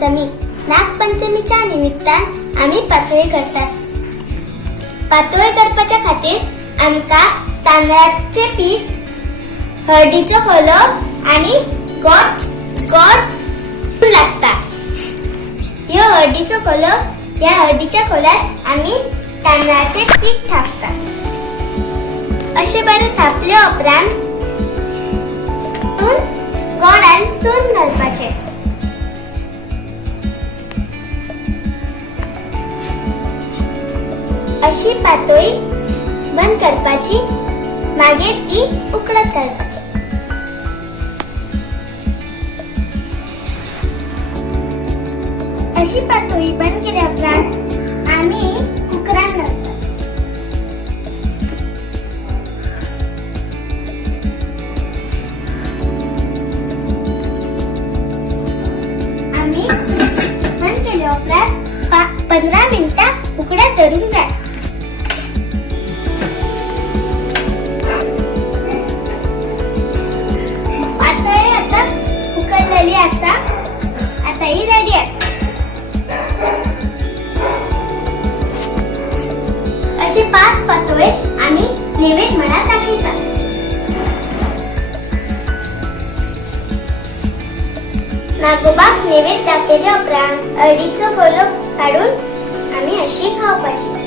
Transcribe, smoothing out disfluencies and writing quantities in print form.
नागपंचमी. नागपंचमीच्या निमित्तान आम्ही पातोळी करतात. पातोळी करपाच्या खातीर आमका तांदळाचे पीठ, हळदीचो खोलो आणि गोड लागता. ह्यो हळदीचो खोलो, या हळदीच्या खोल्यात आम्ही तांदळाचे पीठ थापतात. असे बरे थापले उपरांत गोड आणि चून घालपाचे. अशी पातोळी बंद करपाची, मागीर ती उकडत घालपाची. अशी पातोळी बंद केल्या उपरांत आम्ही कुकरान घालतात. आम्ही बंद केल्या उपरांत 15 मिनिटां उकड्यात धरून जाय. पातोळी आता उकडलेली आसा. आता ही रेडी आसा. अशी 5 पातोळे आम्ही नैवेद्य म्हणा दाखयतात. नागोबाक नैवेद्य दाखयल्या उपरांत हळदीचो खोलो काढून आम्ही अशी खावपाची.